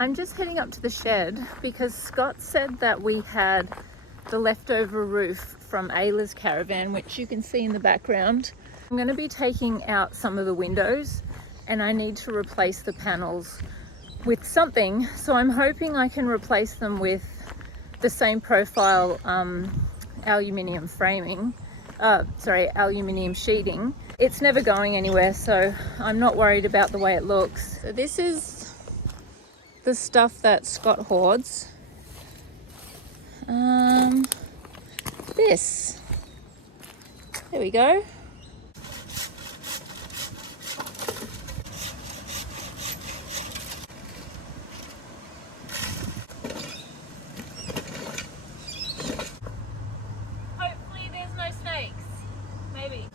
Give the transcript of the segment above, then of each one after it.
I'm just heading up to the shed because Scott said that we had the leftover roof from Ayla's caravan, which you can see in the background. I'm going to be taking out some of the windows and I need to replace the panels with something. So I'm hoping I can replace them with the same profile aluminium framing. Aluminium sheeting. It's never going anywhere, so I'm not worried about the way it looks. So this is the stuff that Scott hoards. This. There we go. Hopefully there's no snakes. Maybe.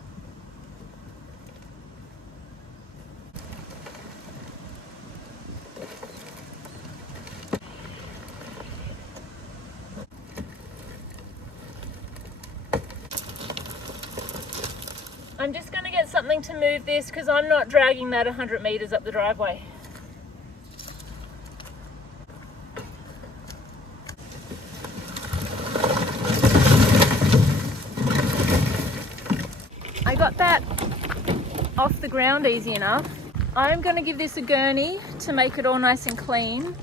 I'm just going to get something to move this because I'm not dragging that 100 meters up the driveway. I got that off the ground easy enough. I'm going to give this a gurney to make it all nice and clean.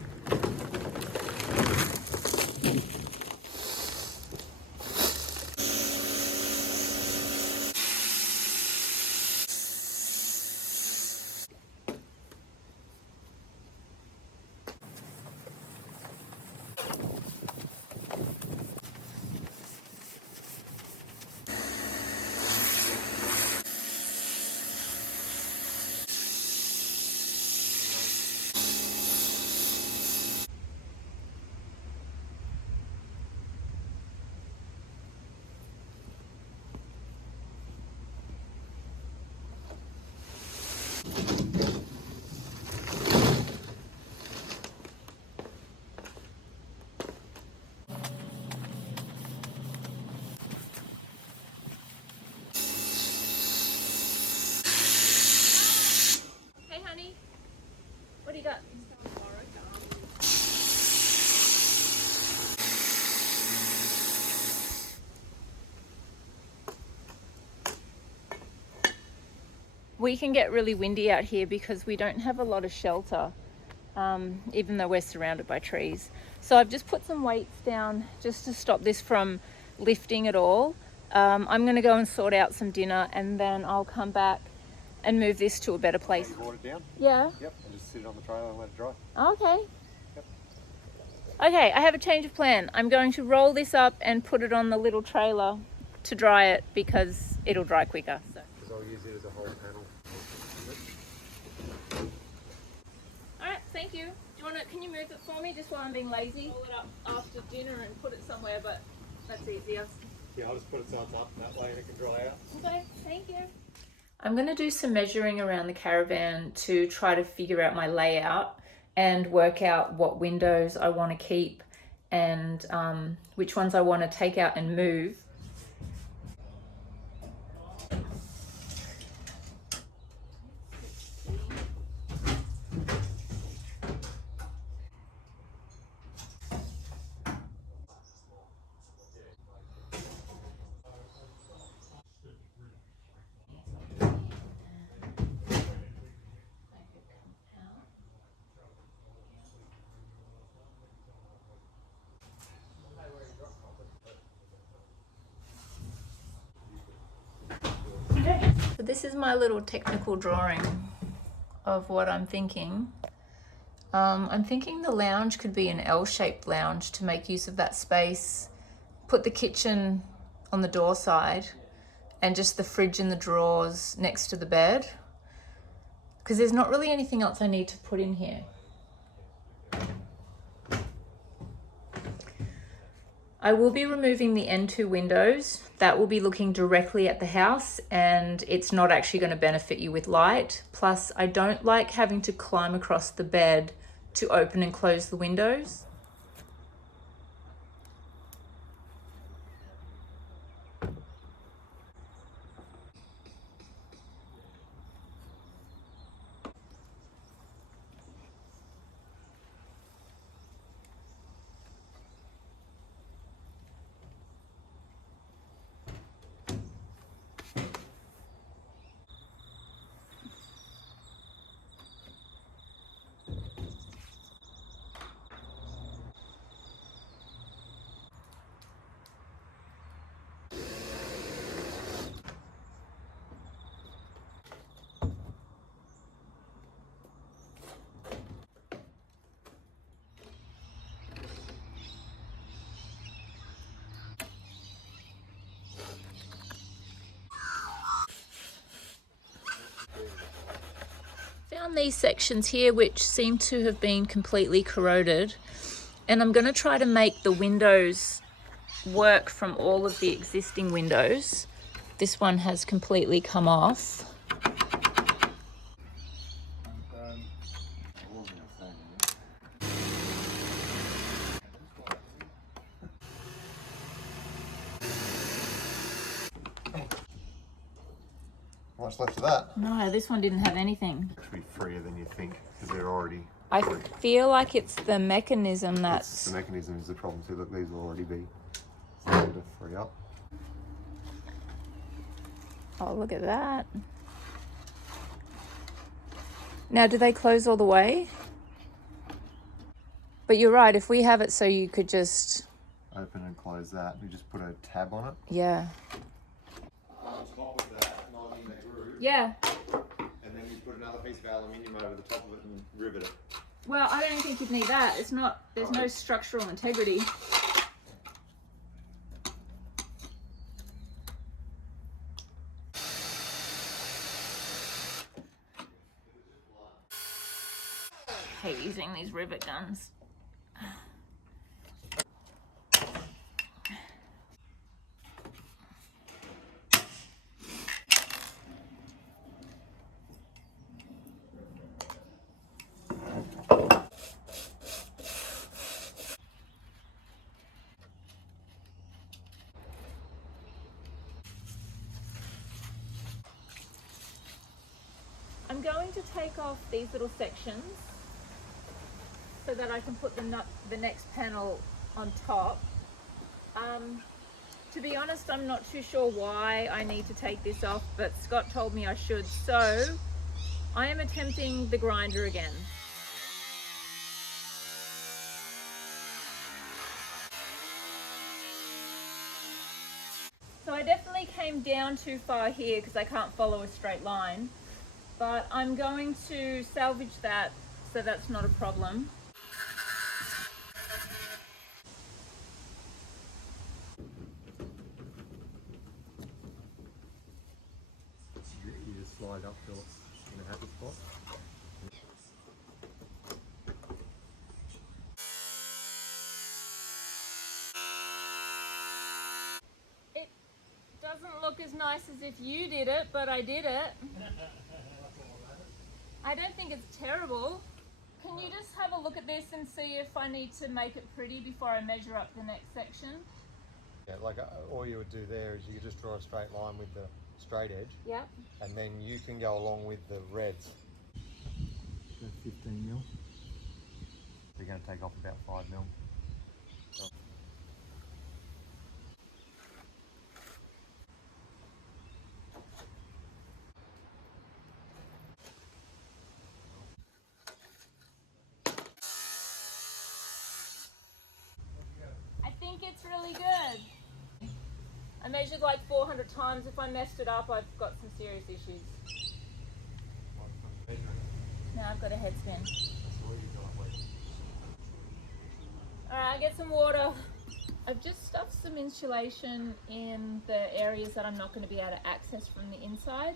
Hey honey, what do you got? We can get really windy out here because we don't have a lot of shelter, even though we're surrounded by trees. So I've just put some weights down just to stop this from lifting at all. I'm going to go and sort out some dinner and then I'll come back and move this to a better place. You brought it down? Yeah. Yep, and just sit it on the trailer and let it dry. Okay. Yep. Okay, I have a change of plan. I'm going to roll this up and put it on the little trailer to dry it because it'll dry quicker. So. Because I'll use it as a whole panel. Alright, thank you. Can you move it for me just while I'm being lazy? Roll it up after dinner and put it somewhere, but that's easier. Yeah, I'll just put it so it's up that way and it can dry out. Okay, thank you. I'm going to do some measuring around the caravan to try to figure out my layout and work out what windows I want to keep and which ones I want to take out and move. So this is my little technical drawing of what I'm thinking. I'm thinking the lounge could be an L-shaped lounge to make use of that space. Put the kitchen on the door side and just the fridge and the drawers next to the bed. Because there's not really anything else I need to put in here. I will be removing the N2 windows. That will be looking directly at the house and it's not actually going to benefit you with light. Plus, I don't like having to climb across the bed to open and close the windows. on these sections here which seem to have been completely corroded, and I'm going to try to make the windows work from all of the existing windows. This one has completely come off. Much left of that. No, this one didn't have anything. Actually freer than you think because they're already. I feel like it's the mechanism that's... The mechanism is the problem too. Look, these will already be starting to free up. Oh, look at that. Now, do they close all the way? But you're right, if we have it so you could just... Open and close that. We just put a tab on it. Yeah. On top of that, not in that groove. Yeah. And then you put another piece of aluminium over the top of it and rivet it. Well, I don't think you'd need that. It's not, there's no structural integrity. I hate using these rivet guns. I'm going to take off these little sections so that I can put the next panel on top. To be honest, I'm not too sure why I need to take this off, but Scott told me I should, so I am attempting the grinder again. So I definitely came down too far here because I can't follow a straight line, but I'm going to salvage that so that's not a problem. You just slide up till it's in a happy spot. It doesn't look as nice as if you did it, but I did it. I don't think it's terrible. Can you just have a look at this and see if I need to make it pretty before I measure up the next section? Yeah, like all you would do there is you could just draw a straight line with the straight edge. Yep. And then you can go along with the reds. 15 mil. You're going to take off about 5 mil. I think it's really good. I measured like 400 times. If I messed it up, I've got some serious issues. Now I've got a head spin. Alright, get some water. I've just stuffed some insulation in the areas that I'm not going to be able to access from the inside.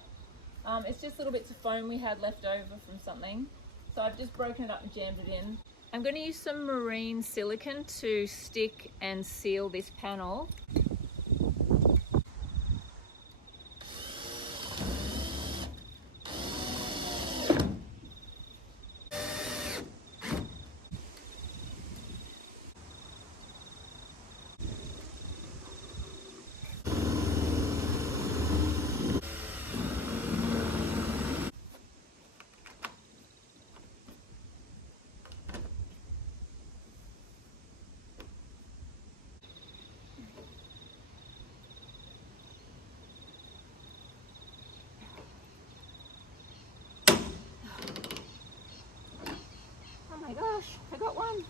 It's just little bits of foam we had left over from something. So I've just broken it up and jammed it in. I'm going to use some marine silicone to stick and seal this panel. Oh my gosh, I got one.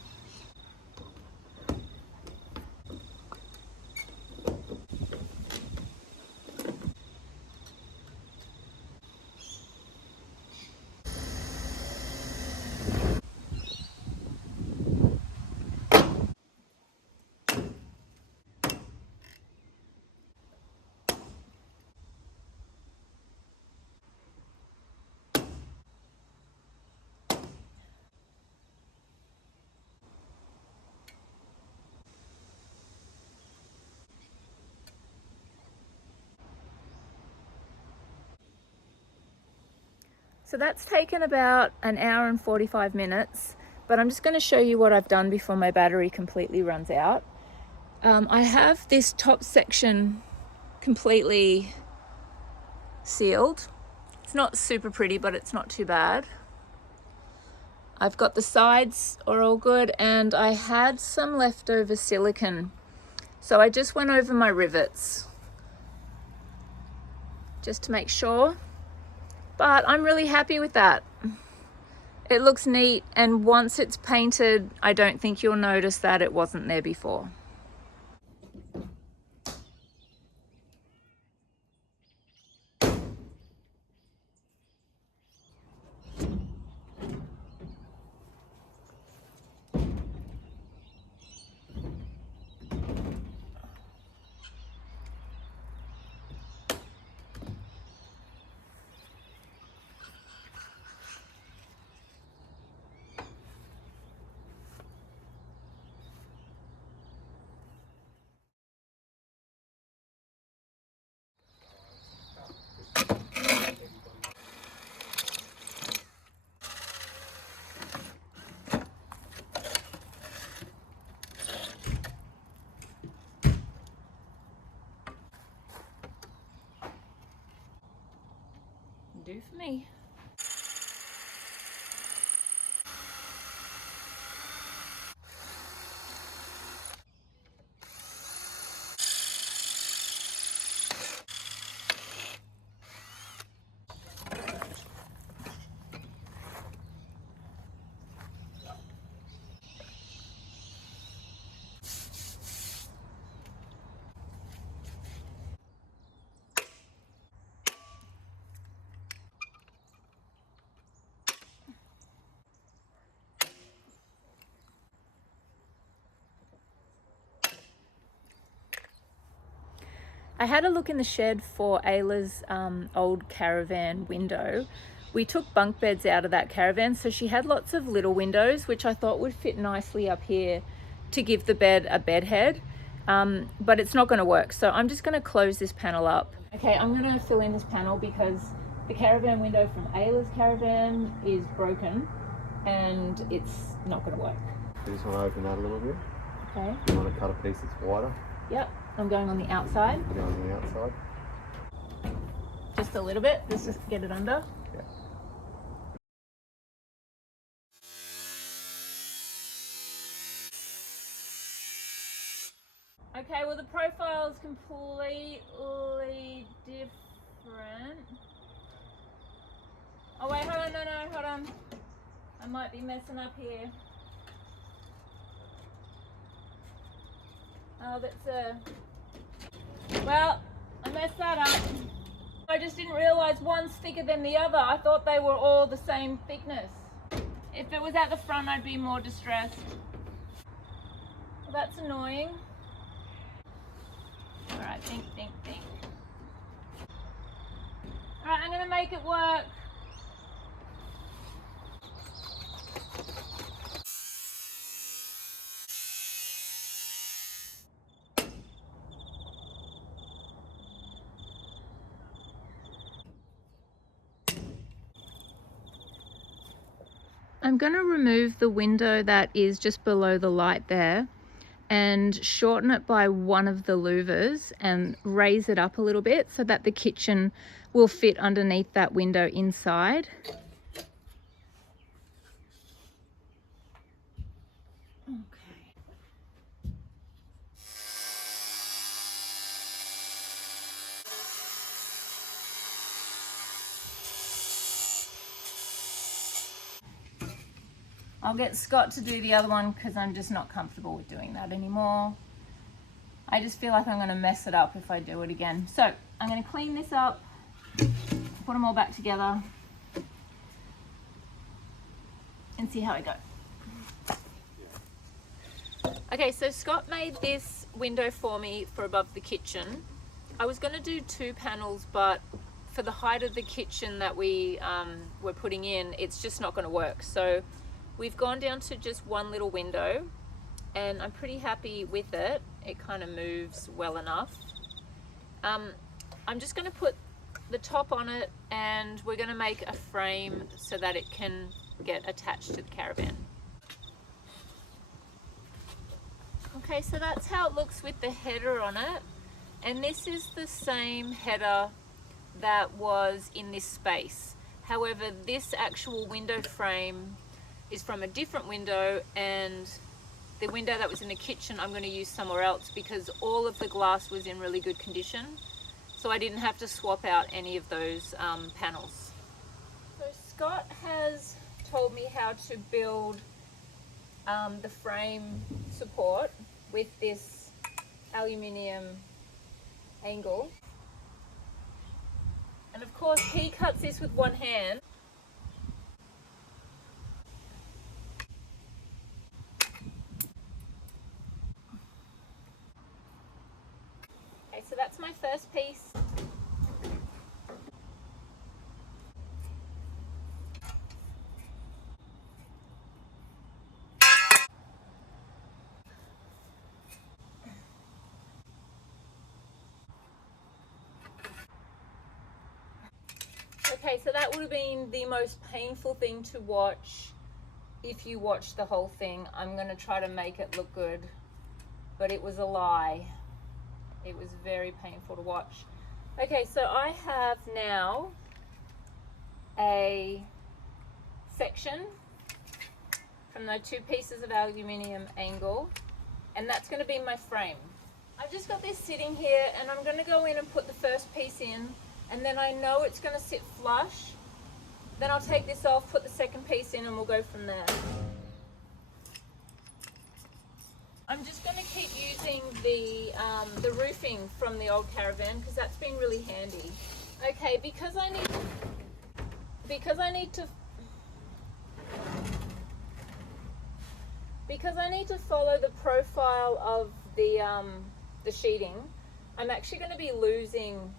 So that's taken about an hour and 45 minutes, but I'm just going to show you what I've done before my battery completely runs out. I have this top section completely sealed. It's not super pretty, but it's not too bad. I've got the sides are all good, and I had some leftover silicone. So I just went over my rivets just to make sure, but I'm really happy with that. It looks neat, and once it's painted, I don't think you'll notice that it wasn't there before. Do for me. I had a look in the shed for Ayla's old Caravan window. We took bunk beds out of that Caravan, so she had lots of little windows, which I thought would fit nicely up here to give the bed a bed head, but it's not going to work. So I'm just going to close this panel up. Okay, I'm going to fill in this panel because the Caravan window from Ayla's Caravan is broken and it's not going to work. You just want to open that a little bit. Okay. You want to cut a piece that's wider. Yep, I'm going on the outside. Go on the outside. Just a little bit, just to get it under. Yeah. Okay, well the profile is completely different. Oh wait, hold on, no, hold on. I might be messing up here. Oh, that's well, I messed that up. I just didn't realise one's thicker than the other. I thought they were all the same thickness. If it was at the front, I'd be more distressed. Well, that's annoying. Alright, think. Alright, I'm gonna make it work. I'm going to remove the window that is just below the light there and shorten it by one of the louvers and raise it up a little bit so that the kitchen will fit underneath that window inside. I'll get Scott to do the other one because I'm just not comfortable with doing that anymore. I just feel like I'm going to mess it up if I do it again. So I'm going to clean this up, put them all back together, and see how I go. Okay, so Scott made this window for me for above the kitchen. I was going to do 2 panels, but for the height of the kitchen that we were putting in, it's just not going to work. So we've gone down to just 1 little window, and I'm pretty happy with it. It kind of moves well enough. I'm just going to put the top on it, and we're going to make a frame so that it can get attached to the Caravan. Okay, so that's how it looks with the header on it, and this is the same header that was in this space. However, this actual window frame is from a different window, and the window that was in the kitchen I'm going to use somewhere else because all of the glass was in really good condition, so I didn't have to swap out any of those panels. So Scott has told me how to build the frame support with this aluminium angle, and of course he cuts this with one hand. Okay, so that's my first piece. Okay, so that would have been the most painful thing to watch if you watch the whole thing. I'm going to try to make it look good, but it was a lie. It was very painful to watch. Okay, so I have now a section from the two pieces of aluminium angle, and that's going to be my frame. I've just got this sitting here, and I'm going to go in and put the first piece in, and then I know it's going to sit flush. Then I'll take this off, put the second piece in, and we'll go from there. I'm just going to keep using the roofing from the old Caravan because that's been really handy. Okay, because I need to follow the profile of the sheeting, I'm actually going to be losing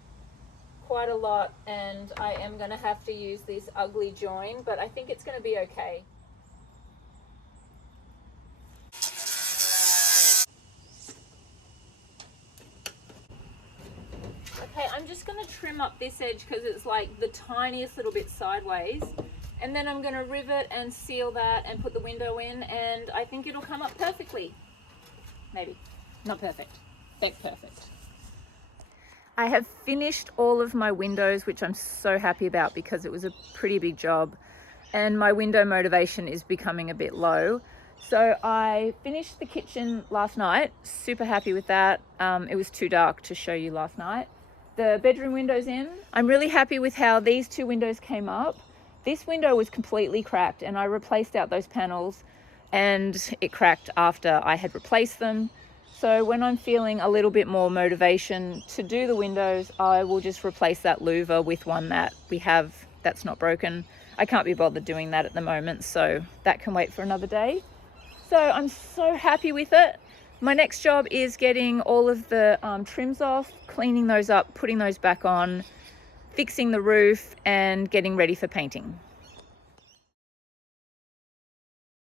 quite a lot, and I am going to have to use this ugly join, but I think it's going to be okay. Okay, I'm just going to trim up this edge because it's like the tiniest little bit sideways, and then I'm going to rivet and seal that and put the window in, and I think it'll come up perfectly. Maybe. Not perfect. That's perfect. I have finished all of my windows, which I'm so happy about because it was a pretty big job, and my window motivation is becoming a bit low. So I finished the kitchen last night, super happy with that. It was too dark to show you last night. The bedroom window's in. I'm really happy with how these two windows came up. This window was completely cracked, and I replaced out those panels, and it cracked after I had replaced them. So when I'm feeling a little bit more motivation to do the windows, I will just replace that louver with one that we have that's not broken. I can't be bothered doing that at the moment, so that can wait for another day. So I'm so happy with it. My next job is getting all of the trims off, cleaning those up, putting those back on, fixing the roof, and getting ready for painting.